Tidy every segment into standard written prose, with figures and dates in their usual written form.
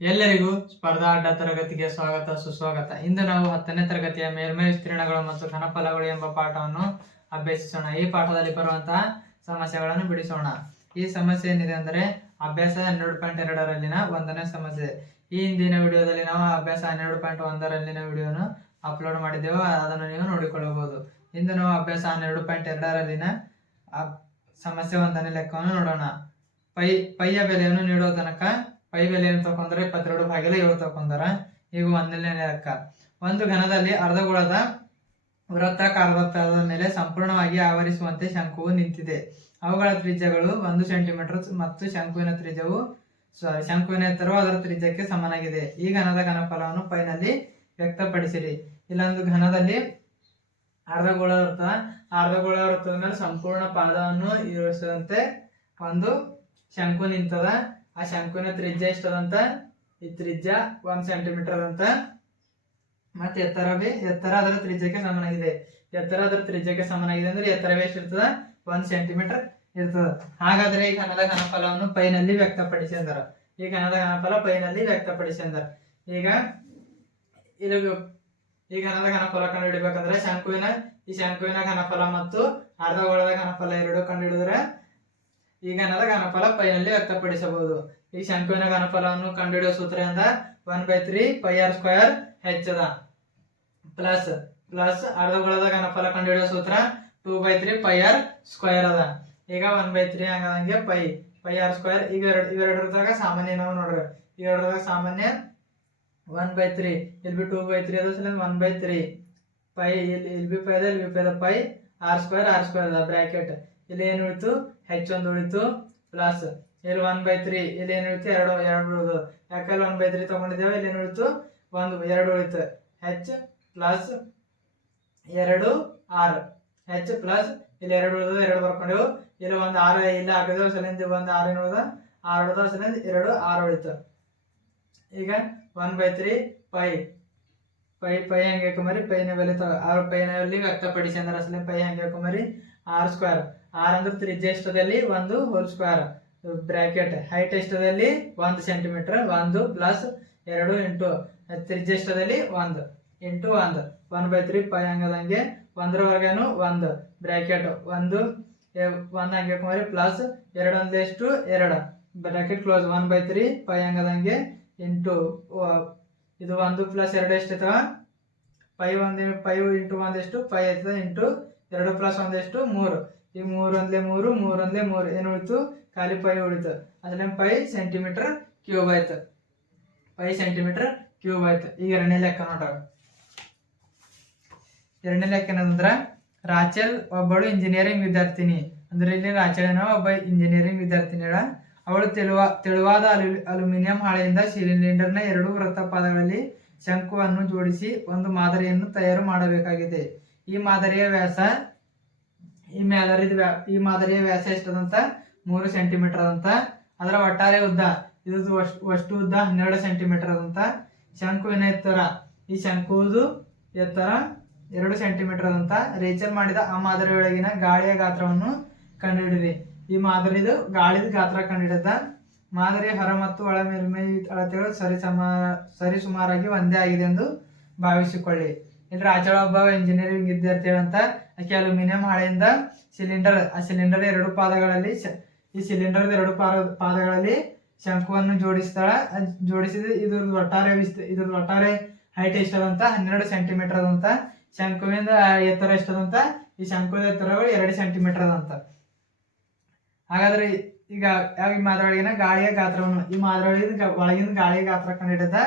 ಎಲ್ಲರಿಗೂ ಸ್ಪರ್ಧಾ ಅಡ್ಡ ತರಗತಿಗೆ ಸ್ವಾಗತ ಸುಸ್ವಾಗತ. ಇಂದು ನಾವು 10ನೇ ತರಗತಿಯ ಮೇಲ್ಮೈ ವಿಸ್ತೀರ್ಣಗಳು ಮತ್ತು ಘನಫಲಗಳು ಎಂಬ ಪಾಠವನ್ನು ಅಭ್ಯಸಿಸೋಣ. ಈ ಪಾಠದಲ್ಲಿ ಬರುವಂತಹ ಸಮಸ್ಯೆಗಳನ್ನು ಬಿಡಿಸೋಣ. ಈ ಸಮಸ್ಯೆ ಏನಿದೆ ಅಂದರೆ ಅಭ್ಯಾಸ 12.2ರಲ್ಲಿನ 1ನೇ ಸಮಸ್ಯೆ. ಈ ಹಿಂದಿನ ವಿಡಿಯೋದಲ್ಲಿ ನಾವು ಅಭ್ಯಾಸ 12.1ರಲ್ಲಿನ ವಿಡಿಯೋನು ಅಪ್ಲೋಡ್ ಮಾಡಿದ್ದೆವು, ಅದನ್ನು ನೀವು ನೋಡಿಕೊಳ್ಳಬಹುದು. ಇಂದು ನಾವು ಅಭ್ಯಾಸ 12.2ರಲ್ಲಿನ ಸಮಸ್ಯೆ 1ನೇ ಲೆಕ್ಕವನ್ನು ನೋಡೋಣ. ಪೈಯ ಬೆಲೆಯನ್ನು ನೀಡುವ ತನಕ ಪೈ ಬೆಲೆಯನ್ನು ತಕೊಂಡ್ರೆ 22/7 ತಕೊಂಡಾರ. ಈಗ 1ನೇ ಲೆಕ್ಕ. ಒಂದು ಘನದಲ್ಲಿ ಅರ್ಧಗೋಳದ ವೃತ್ತಾಕಾರದ ಮೇಲೆ ಸಂಪೂರ್ಣವಾಗಿ ಆವರಿಸುವಂತೆ ಶಂಕುವು ನಿಂತಿದೆ. ಅವುಗಳ ತ್ರಿಜ್ಯಗಳು 1 ಸೆಂಟಿಮೀಟರ್ ಮತ್ತು ಶಂಕುವಿನ ಎತ್ತರವು ಅದರ ತ್ರಿಜ್ಯಕ್ಕೆ ಸಮನಾಗಿದೆ. ಈ ಘನದ ಘನಫಲವನ್ನು ಪೈನಲ್ಲಿ ವ್ಯಕ್ತಪಡಿಸಿರಿ. ಇಲ್ಲೊಂದು ಘನದಲ್ಲಿ ಅರ್ಧಗೋಳ ವೃತ್ತದ ಮೇಲೆ ಸಂಪೂರ್ಣ ಪಾದವನ್ನು ಇರಿಸುವಂತೆ ಒಂದು ಶಂಕು ನಿಂತದ. ಆ ಶಂಕುವಿನ ತ್ರಿಜ್ಯ ಎಷ್ಟದಂತ? ಈ ತ್ರಿಜ್ಯ 1 ಸೆಂಟಿಮೀಟರ್ ಅದಂತ. ಮತ್ತೆ ಎತ್ತರ ಅದರ ತ್ರಿಜ್ಯಕ್ಕೆ ಸಮನಾಗಿದೆ. ಎತ್ತರ ಅದರ ತ್ರಿಜ್ಯಕ್ಕೆ ಸಮನಾಗಿದೆ ಅಂದ್ರೆ ಎತ್ತರವೇ ಎಷ್ಟಿರ್ತದ? 1 ಸೆಂಟಿಮೀಟರ್ ಇರ್ತದ. ಹಾಗಾದ್ರೆ ಈ ಘನದ ಘನಫಲವನ್ನು ಪೈನಲ್ಲಿ ವ್ಯಕ್ತಪಡಿಸಿ ಅಂದಾರ. ಈ ಘನದ ಘನಫಲ ಪೈನಲ್ಲಿ ವ್ಯಕ್ತಪಡಿಸಿ ಅಂದಾರ. ಈಗ ಈ ಘನದ ಘನಫಲ ಕಂಡು ಹಿಡಿಬೇಕಂದ್ರೆ ಶಂಕುವಿನ ಘನಫಲ ಮತ್ತು ಅರ್ಧಗೋಳದ ಘನಫಲ ಎರಡು ಕಂಡು ಹಿಡಿದ್ರೆ ಈ ಘನದ ಘನಫಲ ಪೈನಲ್ಲಿ ವ್ಯಕ್ತಪಡಿಸಬಹುದು. ಈ ಶಂಕುವಿನ ಘನಫಲವನ್ನು ಕಂಡುಹಿಡಿಯುವ ಸೂತ್ರದಿಂದ 1/3 πr² ಹೆಚ್ಚದ ಪ್ಲಸ್ ಅರ್ಧಗೋಳದ ಘನಫಲ ಕಂಡುಹಿಡಿಯುವ ಸೂತ್ರ 2/3 πr² ಅದ. ಈಗ 1/3 ಹಂಗಂಗೆ πr². ಈಗ ಇವೆರಡರದಾಗ ಸಾಮಾನ್ಯ ನಾವು ನೋಡ್ರಿ. ಇವೆರಡರದಾಗ ಸಾಮಾನ್ಯ 1/3 ಇಲ್ಲಿ 2/3 ಅದ. 1/3 ಪೈ ಇಲ್ಲಿ ಬಿ ಪೈ ಅದ ಪೈ r² ಅದ ಬ್ರಾಕೆಟ್. ಇಲ್ಲಿ ಏನು ಉಳಿತು? h1 ಉಳಿತು ಪ್ಲಸ್ ಇಲ್ಲಿ 1/3 ಇಲ್ಲಿ ಏನು ಉಳಿತು? 2 ಉಳಿದು. ಯಾಕಂದ್ರೆ 1/3 ತಗೊಂಡಿದ್ದೇವೆ. ಇಲ್ಲಿ ಏನು ಉಳಿತು? 2 ಉಳಿತು. h plus 2 r h plus ಇಲ್ಲಿ 2 ಉಳಿದು 2 ಬರ್ಕೊಂಡೆವು. ಇಲ್ಲಿ ಒಂದು 6 ಇಲ್ಲ ಹಾಕಿದ್ರೆ ಸಲಿಂದ ಒಂದು 6 ಏನು ಉಳಿದ? 6 ಉಳಿದ ಸಲಿಂದ 2 6 ಉಳಿತು. ಈಗ 1/3 ಪೈ ಹಂಗೆ ಹಾಕೊಂಬರಿ. ಪೈನ ಬೆಲೆ ಪೈನಲ್ಲಿ ವ್ಯಕ್ತಪಡಿಸಿ ಅಂದ್ರೆ ಅಸಲಿ ಪೈ ಹಂಗೆ ಹಾಕೊಂಬರಿ. r². r ಅಂದ್ರೆ ತ್ರಿಜ್ಯ ಎಷ್ಟದಲ್ಲಿ? 1 ಹೋಲ್ ಸ್ಕ್ವೇರ್ ಬ್ರಾಕೆಟ್. ಹೈಟ್ ಎಷ್ಟದಲ್ಲಿ? 1 ಸೆಂಟಿಮೀಟರ್. 1 ಪ್ಲಸ್ 2 ಇಂಟು ತ್ರಿಜ್ಯ ಎಷ್ಟದಲ್ಲಿ? 1 ಇಂಟು 1. 1/3 ಪೈ ಹಂಗದಂಗೆ 1ರವರೆಗೇನು 1 ಬ್ರಾಕೆಟ್ 1 ಹಂಗೆ ಹಾಕೊಂಬರಿ ಪ್ಲಸ್ 2 ಅಂದ್ರೆ ಎಷ್ಟು? 2 ಬ್ರಾಕೆಟ್ ಕ್ಲೋಸ್. 1/3 ಪೈ ಹಂಗದಂಗೆ ಇಂಟು ಇದು 1 ಪ್ಲಸ್ 2 ಎಷ್ಟಿರ್ತವ? ಪೈ ಇಂಟು 1 ಎಷ್ಟು? ಪೈ ಆಯ್ತದ. ಇಂಟು 2 ಪ್ಲಸ್ 1 ಎಷ್ಟು? 3. ಈ 3 ಒಂದ್ಲೆ 3 ಏನು ಉಳಿತು? ಖಾಲಿ ಪೈ ಉಳಿತು. ಅದ್ರಲ್ಲಿ ಪೈ ಸೆಂಟಿಮೀಟರ್ ಕ್ಯೂಬ್ ಆಯ್ತು. ಈಗ ಎರಡನೇ ಲೆಕ್ಕ ನೋಡ್ರ. ಎರಡನೇ ಲೆಕ್ಕ ಏನಂದ್ರ ರಾಚೆಲ್ ಒಬ್ಬಳು ಇಂಜಿನಿಯರಿಂಗ್ ವಿದ್ಯಾರ್ಥಿನಿ. ಅಂದ್ರೆ ಇಲ್ಲಿ ರಾಚೆಲ್ ಒಬ್ಬ ಇಂಜಿನಿಯರಿಂಗ್ ವಿದ್ಯಾರ್ಥಿನಿ. ಅವಳು ತೆಳುವಾದ ಅಲ್ಯೂಮಿನಿಯಂ ಹಾಳೆಯಿಂದ ಸಿಲಿಂಡರ್ನ 2 ವೃತ್ತಪಾದಗಳಲ್ಲಿ ಶಂಕುವನ್ನು ಜೋಡಿಸಿ ಒಂದು ಮಾದರಿಯನ್ನು ತಯಾರು ಮಾಡಬೇಕಾಗಿದೆ. ಈ ಮಾದರಿಯ ವ್ಯಾಸ ಎಷ್ಟದಂತ? 3 ಸೆಂಟಿಮೀಟರ್ ಅದಂತ. ಅದರ ಒಟ್ಟಾರೆ ಉದ್ದ ಅಷ್ಟು ಉದ್ದ 12 ಸೆಂಟಿಮೀಟರ್ ಅದಂತ. ಶಂಕುವಿನ ಎತ್ತರ ಈ ಶಂಕುವುದು ಎತ್ತರ 2 ಸೆಂಟಿಮೀಟರ್ ಅದಂತ. ರೇಚಲ್ ಮಾಡಿದ ಆ ಮಾದರಿಯೊಳಗಿನ ಗಾಳಿಯ ಗಾತ್ರವನ್ನು ಕಂಡುಹಿಡಿಯಿರಿ. ಈ ಮಾದರಿದು ಗಾಳಿದ ಗಾತ್ರ ಕಂಡುಹಿಡಿದ. ಮಾದರಿಯ ಹೊರ ಮತ್ತು ಒಳ ಮೇಲ್ಮೈ ಅಳತೆಗಳು ಸರಿಸುಮಾರಾಗಿ ಒಂದೇ ಆಗಿದೆ ಎಂದು ಭಾವಿಸಿಕೊಳ್ಳಿ. ಇಲ್ಲಿ ರಾಚಳ ಒಬ್ಬ ಇಂಜಿನಿಯರಿಂಗ್ ವಿದ್ಯಾರ್ಥಿ ಅಂತ ಆಕೆ ಅಲ್ಯೂಮಿನಿಯಂ ಹಾಳೆಯಿಂದ ಸಿಲಿಂಡರ್ 2 ಪಾದಗಳಲ್ಲಿ ಈ ಸಿಲಿಂಡರ್ 2 ಪಾದಗಳಲ್ಲಿ ಶಂಕುವನ್ನು ಜೋಡಿಸಿದ. ಇದ್ರ ಒಟ್ಟಾರೆ ಹೈಟ್ ಎಷ್ಟದಂತ? 12 ಸೆಂಟಿಮೀಟರ್ ಅದಂತ. ಶಂಕುವಿನ ಎತ್ತರ ಎಷ್ಟದಂತ? ಈ ಶಂಕುವಿನ ಎತ್ತರಗಳು 2 ಸೆಂಟಿಮೀಟರ್ ಅದಂತ. ಹಾಗಾದ್ರೆ ಈಗ ಈ ಮಾದರಿಯೊಳಗಿನ ಗಾಳಿಯ ಗಾತ್ರವನ್ನು ಈ ಮಾದರಿಯೊಳಗಿನ ಒಳಗಿನ ಗಾಳಿಯ ಗಾತ್ರ ಕಂಡುಹಿಡಿದ.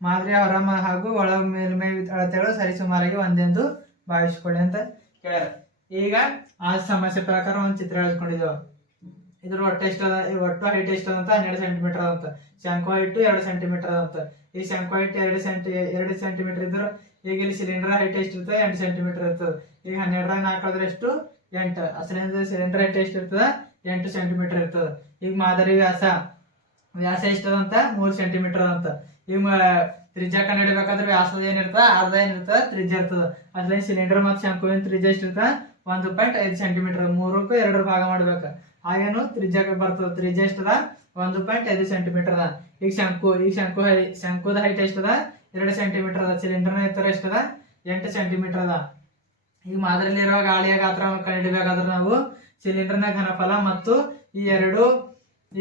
ಮಾದರಿಯ ಹೊರ ಹಾಗೂ ಒಳ ಮೇಲ್ಮೈ ಅಳತೆಗಳು ಸರಿಸುಮಾರಾಗಿ ಒಂದೆಂದು ಭಾವಿಸಿಕೊಳ್ಳಿ ಅಂತ ಕೇಳ್ಯಾರ. ಈಗ ಆ ಸಮಸ್ಯೆ ಪ್ರಕಾರ ಒಂದು ಚಿತ್ರ ಎಳೆದುಕೊಂಡಿದ್ದೇವೆ. ಇದ್ರ ಒಟ್ಟು ಹೈಟ್ ಎಷ್ಟದಂತ? 12 ಸೆಂಟಿಮೀಟರ್ ಅದಂತ. ಶಂಕು ಹೈಟ್ 2 ಸೆಂಟಿಮೀಟರ್ ಅದಂತ. ಈ ಶಂಕು ಹೈಟ್ 2 ಸೆಂಟಿಮೀಟರ್ ಇದ್ರೆ ಈಗ ಇಲ್ಲಿ ಸಿಲಿಂಡರ್ ಹೈಟ್ ಎಷ್ಟಿರ್ತದೆ? 8 ಸೆಂಟಿಮೀಟರ್ ಇರ್ತದೆ. ಈಗ 12 4 ಎಷ್ಟು? 8. ಅಸಲಿಂದ ಸಿಲಿಂಡರ್ ಹೈಟ್ ಎಷ್ಟಿರ್ತದ? 8 ಸೆಂಟಿಮೀಟರ್ ಇರ್ತದೆ. ಈಗ ಮಾದರಿ ವ್ಯಾಸ ಎಷ್ಟದಂತ? 3 ಸೆಂಟಿಮೀಟರ್ ಅದಂತ. ಈಗ ತ್ರಿಜ್ಯ ಕಂಡು ಹಿಡಿಬೇಕಾದ್ರೆ ವ್ಯಾಸದ ಏನಿರ್ತದ? ಅರ್ಧ ಏನಿರ್ತದ? ತ್ರಿಜ್ಯ ಇರ್ತದ. ಅದ್ರಲ್ಲಿ ಸಿಲಿಂಡರ್ ಮತ್ತು ಶಂಕುವಿನ ತ್ರಿಜ್ಯ ಎಷ್ಟಿರ್ತದ? 1.5 ಸೆಂಟಿಮೀಟರ್. 3ಕ್ಕೂ 2 ಭಾಗ ಮಾಡ್ಬೇಕು. ಆಗೇನು ತ್ರಿಜ್ಯ ಬರ್ತದ. ತ್ರಿಜ್ಯ ಎಷ್ಟದ? 1.5 ಸೆಂಟಿಮೀಟರ್ ಅದ. ಈಗ ಶಂಕುದ ಹೈಟ್ ಎಷ್ಟದ 2 ಸೆಂಟಿಮೀಟರ್ ಅದ. ಸಿಲಿಂಡರ್ನ ಎತ್ತರ ಎಷ್ಟದ 8 ಸೆಂಟಿಮೀಟರ್ ಅದ. ಈಗ ಮಾದರಿಯಲ್ಲಿರುವ ಗಾಳಿಯ ಗಾತ್ರವನ್ನು ಕಂಡುಹಿಡಿಯಬೇಕಾದ್ರೆ ನಾವು ಸಿಲಿಂಡರ್ನ ಘನಫಲ ಮತ್ತು ಈ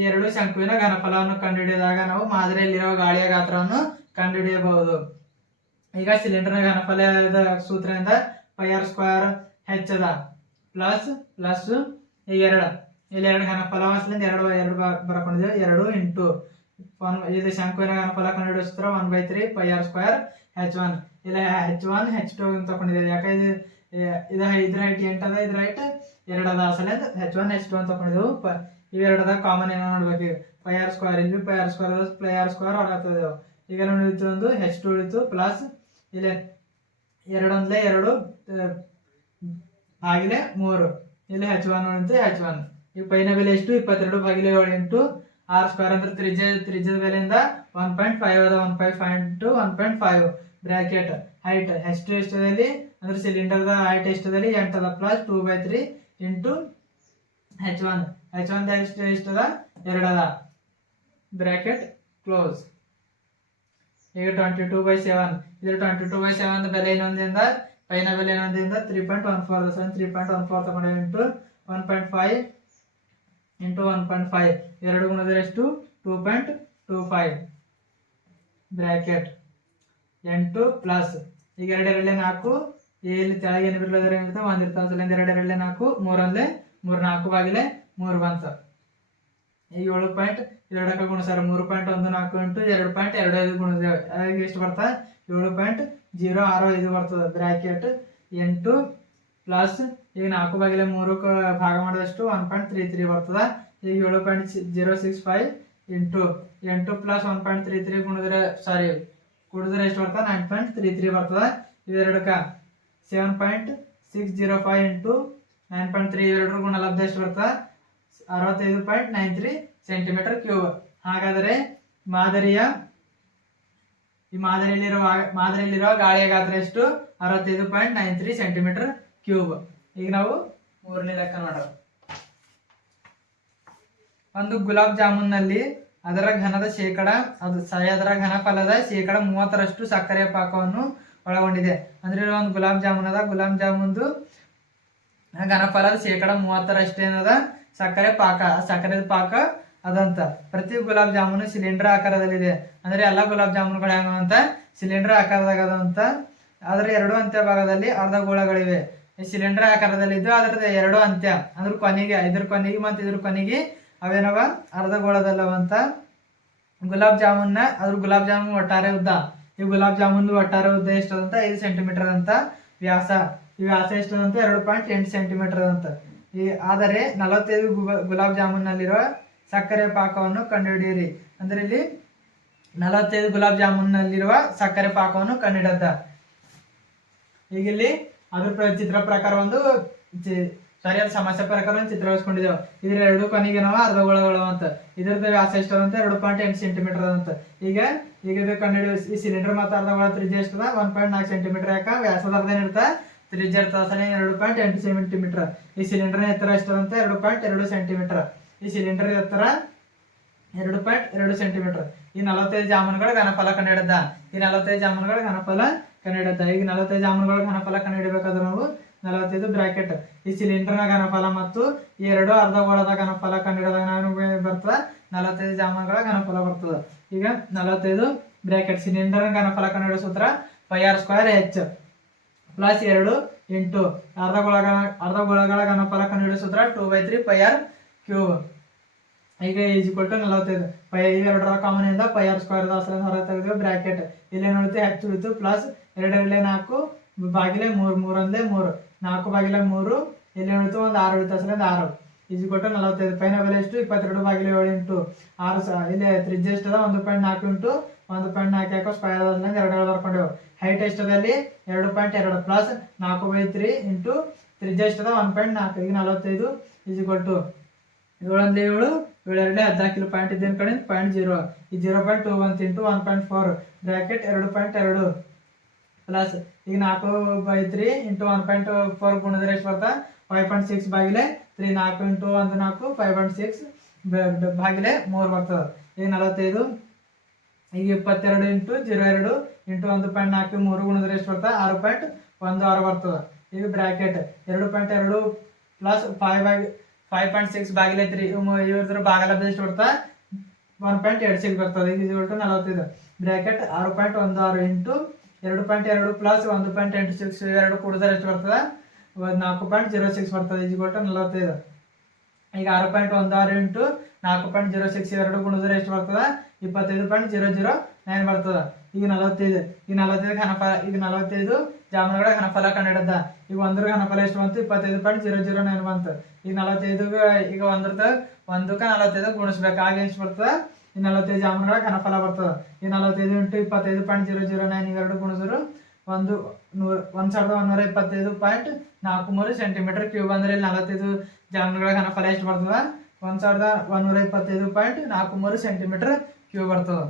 ಎರಡು ಶಂಕುವಿನ ಘನಫಲವನ್ನು ಕಂಡುಹಿಡಿದಾಗ ನಾವು ಮಾದರಿಯಲ್ಲಿರುವ ಗಾಳಿಯ ಗಾತ್ರವನ್ನು ಕಂಡುಹಿಡಿಯಬಹುದು. ಈಗ ಸಿಲಿಂಡರ್ನ ಘನಫಲದ ಸೂತ್ರದಿಂದ πr² ಹೆಚ್ಚದ ಪ್ಲಸ್ ಈಗ ಇಲ್ಲಿ 2 ಘನಫಲ ಎರಡು ಬರ್ಕೊಂಡಿದ್ದೇವೆ. 2 ಇಂಟು ಇದು ಶಂಕುವಿನ ಘನಫಲ ಕಂಡುಹಿಡಿಯೋ ಸೂತ್ರ 1/3 πr² h1. ಇಲ್ಲ h1 h2 ಅಂತ ತಗೊಂಡಿದ್ದೇವೆ. ಯಾಕೆ ಇದ್ರ ಹೈಟ್ 8 ಅದ, ಇದ್ರ ಹೈಟ್ 2 ಅದ. ಅಸಲ h1 h2 ಅಂತ ತಗೊಂಡಿದ್ದೆವು. ಇವೆರಡದ ಕಾಮನ್ ಏನೋ ನೋಡ್ಬೇಕು. πr² ಇಲ್ಲಿ πr² ಹೊರಗ್ತದೆ. ಈಗ ಉಳಿತು ಒಂದು h2 ಉಳಿತು ಪ್ಲಸ್ ಇಲ್ಲಿ 2 ಭಾಗಿಲೆ 3 ಇಲ್ಲಿ h1 ಉಳಿತು h1. ಈ ಪೈನ ಬೆಲೆ ಎಷ್ಟು 22/7 ಇಂಟು r² ಅಂದ್ರೆ ತ್ರಿಜ್ಯದ ಬೆಲೆಯಿಂದ 1.5 ಅದ. 1.5 ಇಂಟು 1.5 ಬ್ರಾಕೆಟ್ ಹೈಟ್ ಎಷ್ಟು ಎಷ್ಟದಲ್ಲಿ ಅಂದ್ರೆ ಸಿಲಿಂಡರ್ದ ಹೈಟ್ ಎಷ್ಟದಲ್ಲಿ 8 ಅದ ಪ್ಲಸ್ 2/3 ಇಂಟು h1 ಎಷ್ಟದ 2 ಅದ ಬ್ರಾಕೆಟ್ ಕ್ಲೋಸ್. ಈಗ 22/7 ಇದು 22/7 ಬೆಲೆ ಇನ್ನೊಂದಿಂದ ಪೈನ ಬೆಲೆ ಇನ್ನೊಂದಿಂದ 3.14 3.14 ತಗೊಂಡು ಇಂಟು 1.5 ಇಂಟು 1.5 2 ಗುಣಿದ್ರೆ ಎಷ್ಟು 2.25 ಬ್ರಾಕೆಟ್ 8 ಪ್ಲಸ್ ಈಗ 2 4 ಇಲ್ಲಿ ಕೆಳಗೆ ಏನು ಬಿಡೋದ್ರೆ ಅಂತ ಒಂದಿರ್ತಾವ. 2 4 3 4/3 ಬಂತ. ಈಗ 7.2 ಗುಣಿಸ್ತಾರೆ 3.14 ಇಂಟು 2.25 ಗುಣಿದೇವೆ. ಈಗ ಎಷ್ಟು ಬರ್ತಾ 7.065 ಬರ್ತದೆ ಬ್ರಾಕೆಟ್ 8 ಪ್ಲಸ್ ಈಗ 4/3 ಭಾಗ ಮಾಡಿದಷ್ಟು 1.33 ಬರ್ತದ. ಈಗ 7.065 ಇಂಟು 8 ಪ್ಲಸ್ 1.33 ಕೂಡಿದ್ರೆ ಎಷ್ಟು ಬರ್ತದೆ 9.33 ಬರ್ತದ. ಇವೆರಡಕ್ಕ 7.605 ಇಂಟು 9.3 ಇವೆರಡರ ಗುಣಲಬ್ಧ ಎಷ್ಟು ಬರ್ತದೆ 65.93 ಸೆಂಟಿಮೀಟರ್ ಕ್ಯೂಬ್. ಹಾಗಾದರೆ ಮಾದರಿಯಲ್ಲಿರುವ ಗಾಳಿಯ ಗಾತ್ರ ಎಷ್ಟು 65.93 ಸೆಂಟಿಮೀಟರ್ ಕ್ಯೂಬ್. ಈಗ ನಾವು ಮೂರನೇ ಲೆಕ್ಕ ಮಾಡೋಣ. ಒಂದು ಗುಲಾಬ್ ಜಾಮೂನ್ನಲ್ಲಿ ಅದರ ಘನಫಲದ 30% ಸಕ್ಕರೆಯ ಪಾಕವನ್ನು ಒಳಗೊಂಡಿದೆ. ಅಂದ್ರೆ ಒಂದು ಗುಲಾಬ್ ಜಾಮೂನ್ ಅದ. ಗುಲಾಬ್ ಜಾಮೂನ್ದು ಘನಫಲದ 30% ಏನದ ಸಕ್ಕರೆ ಪಾಕ ಅದಂತ. ಪ್ರತಿ ಗುಲಾಬ್ ಜಾಮೂನು ಸಿಲಿಂಡರ್ ಆಕಾರದಲ್ಲಿದೆ. ಅಂದ್ರೆ ಎಲ್ಲಾ ಗುಲಾಬ್ ಜಾಮೂನ್ಗಳು ಹೆಂಗಂತ ಸಿಲಿಂಡರ್ ಆಕಾರದಾಗ ಅದಂತ. ಅದರ 2 ಅಂತ್ಯ ಭಾಗದಲ್ಲಿ ಅರ್ಧಗೋಳಗಳಿವೆ. ಸಿಲಿಂಡರ್ ಆಕಾರದಲ್ಲಿದ್ದು ಅದರದ 2 ಅಂತ್ಯ ಅಂದ್ರೆ ಇದ್ರ ಕೊನೆಗೆ ಮತ್ತು ಇದ್ರ ಕೊನೆಗೆ ಅವೇನವ ಅರ್ಧಗೋಳದಲ್ಲವಂತ. ಗುಲಾಬ್ ಜಾಮೂನ್ ಒಟ್ಟಾರೆ ಉದ್ದ ಈ ಗುಲಾಬ್ ಜಾಮೂನ್ ಒಟ್ಟಾರೆ ಉದ್ದ ಎಷ್ಟದಂತ 5 ಸೆಂಟಿಮೀಟರ್ ಅಂತ. ವ್ಯಾಸ ಎಷ್ಟದಂತ 2.8 ಸೆಂಟಿಮೀಟರ್ ಅಂತ. ಆದರೆ 45 ಗುಲಾಬ್ ಜಾಮೂನ್ನಲ್ಲಿರುವ ಸಕ್ಕರೆ ಪಾಕವನ್ನು ಕಂಡುಹಿಡಿಯಿರಿ. ಅಂದ್ರೆ ಇಲ್ಲಿ 45 ಗುಲಾಬ್ ಜಾಮೂನ್ನಲ್ಲಿರುವ ಸಕ್ಕರೆ ಪಾಕವನ್ನು ಕಂಡುಹಿಡಿದ. ಈಗ ಇಲ್ಲಿ ಅದ್ರ ಚಿತ್ರ ಪ್ರಕಾರ ಒಂದು ಸರಿಯಾದ ಸಮಸ್ಯೆ ಪ್ರಕಾರ ಒಂದು ಚಿತ್ರ ವಹಿಸ್ಕೊಂಡಿದ್ದೇವೆ. ಇದ್ರ 2 ಕೊನೆಗೆ ನಾವು ಅರ್ಧಗೋಳಗಳು ಅಂತ. ಇದ್ರದ್ದು ವ್ಯಾಸ ಎಷ್ಟದಂತ 2.8 ಸೆಂಟಿಮೀಟರ್ ಅಂತ. ಈಗ ಇದು ಕಂಡುಹಿಡಿಯುವ ಈ ಸಿಲಿಂಡರ್ ಮತ್ತು ಅರ್ಧಗೋಳ ತ್ರಿಜ್ಯ ಎಷ್ಟದ 1.4 ಸೆಂಟಿಮೀಟರ್. ಯಾಕ ವ್ಯಾಸದ ಅರ್ಧ ಏನಿರ್ತ ತ್ರಿಜ್ಯ ಇರ್ತದ. ಸರಿ 2.8 ಸೆಂಟಿಮೀಟರ್. ಈ ಸಿಲಿಂಡರ್ನ ಎತ್ತರ ಎಷ್ಟದಂತ 2.2 ಸೆಂಟಿಮೀಟರ್. ಈ ಸಿಲಿಂಡರ್ ಎತ್ತರ 2.2 ಸೆಂಟಿಮೀಟರ್. ಈ 45 ಜಾಮೂನುಗಳ ಘನಫಲ ಕಂಡುಹಿಡಿದ. ಈಗ 45 ಜಾಮೂನುಗಳ ಘನಫಲ ಕಂಡುಹಿಡಬೇಕಾದ್ರೆ ನಾವು 45 ಬ್ರಾಕೆಟ್ ಈ ಸಿಲಿಂಡರ್ನ ಘನಫಲ ಮತ್ತು ಈ 2 ಅರ್ಧಗೋಳದ ಘನಫಲ ಕಂಡುಹಿಡಿದಾಗ ನಾವು ಬರ್ತದ 45 ಜಾಮೂನುಗಳ ಘನಫಲ ಬರ್ತದ. ಈಗ 45 ಬ್ರಾಕೆಟ್ ಸಿಲಿಂಡರ್ನ ಘನಫಲ ಕಂಡುಹಿಡಿಯೋ ಸೂತ್ರ πr² h ಪ್ಲಸ್ 2 ಇಂಟು ಅರ್ಧಗೋಳಗಳ ಘನಫಲ ಕಂಡುಹಿಡಿಯೋ ಸೂತ್ರ 2/3 πr³. ಈಗ ಈಜ್ಕೊಟ್ಟು 45 ಇವೆರಡರ ಕಾಮನ್ ಇಂದ πr² ಹೊರ ತೆಗೆದು ಬ್ರಾಕೆಟ್ ಇಲ್ಲಿ ನೋಡುತ್ತೆ h ಉಳಿತು ಪ್ಲಸ್ 2 4 ಭಾಗಿಲೆ 3 3 4/3 ಇಲ್ಲಿ ನೋಡುತ್ತೆ ಒಂದು 6 ಉಳಿತು. ಅಸಲಿಂದ 6 ಈಜ್ಕೊಟ್ಟು 45 ಪೈನ ಬೆಲೆ ಎಷ್ಟು 22/7 ಇಂಟು 6. ಇಲ್ಲಿ ತ್ರಿಜ್ಯ ಎಷ್ಟದ 1.4 ಇಂಟು 1.4 ಯಾಕೋ ಸ್ಕ್ವೇರ್ ಅದ್ರಿಂದ 2 ಬರ್ಕೊಂಡೆವು. ಹೈಟ್ ಎಷ್ಟದಲ್ಲಿ 2.2 ಪ್ಲಸ್ 4/3 ಇಂಟು ತ್ರಿಜ್ಯ ಎಷ್ಟದ 1.4. ಈಗ 45 ಈಜ್ಕೊಟ್ಟು 7 7 14 ಪಾಯಿಂಟ್ ಇದ್ದೇನು ಕಡೆ 0.0 ಈ 0.21 ಇಂಟು 1.4 ಬ್ರಾಕೆಟ್ 2.2 ಪ್ಲಸ್ ಈಗ 4/3 ಇಂಟು 1.4 ಗುಣಿದ್ರೆ ಎಷ್ಟು ಬರ್ತಾ 5.6 ಭಾಗಿಲೆ 3 4 ಇಂಟು 1 4 5.6 ಭಾಗಿಲೆ 3 ಬರ್ತದೆ. ಈಗ 45 ಈಗ 22 ಇಂಟು 02 ಇಂಟು 1.43 ಗುಣಿದ್ರೆ ಎಷ್ಟು ಬರ್ತದೆ 6.16 ಬರ್ತದೆ. ಈಗ ಬ್ರಾಕೆಟ್ 2.2 ಪ್ಲಸ್ 5.6 ಬಾಗಿಲೆ 3 ಇವ್ರದ್ರ ಬಾಗಲ ಎಷ್ಟು ಬರ್ತದೆ 1.26 ಬರ್ತದೆ. ಈಗ 45 ಬ್ರಾಕೆಟ್ 6.16 ಇಂಟು 2.2 ಪ್ಲಸ್ 1.86 2 ಕೂಡಿದ್ರೆ ಎಷ್ಟು ಬರ್ತದೆ 4.06 ಬರ್ತದೆ. ಈಗ 45 ಈಗ 6.16 ಇಂಟು 4.06 2 ಗುಣಿದ್ರೆ ಎಷ್ಟು ಬರ್ತದೆ 25.009 ಬರ್ತದೆ. ಈಗ 45 ಈಗ 45 ಜಾಮನಗಳ ಘನಫಲ ಕಂಡಿಡ್ದ. ಈಗ ಒಂದ್ರ ಘನಫಲ ಎಷ್ಟು ಬಂತು 25.009 ಬಂತು. ಈಗ 45 ಈಗ ಒಂದಕ್ಕೆ 45 ಗುಣಿಸ್ಬೇಕು. ಆಗ ಎಷ್ಟು ಬರ್ತದೆ ಈ 45 ಜಾಮನಗಳ ಘನಫಲ ಬರ್ತದೆ. ಈ 45 ಇಂಟು 25.009 ಇವೆರಡು ಗುಣಿಸಿದ್ರು 1125.43 ಸೆಂಟಿಮೀಟರ್ ಕ್ಯೂಬ್. ಅಂದ್ರೆ ಇಲ್ಲಿ 45 ಜಾಮನಗಳ ಘನಫಲ ಎಷ್ಟು ಬರ್ತದೆ 1125.43 ಸೆಂಟಿಮೀಟರ್ ಕ್ಯೂಬ್ ಬರ್ತದೆ.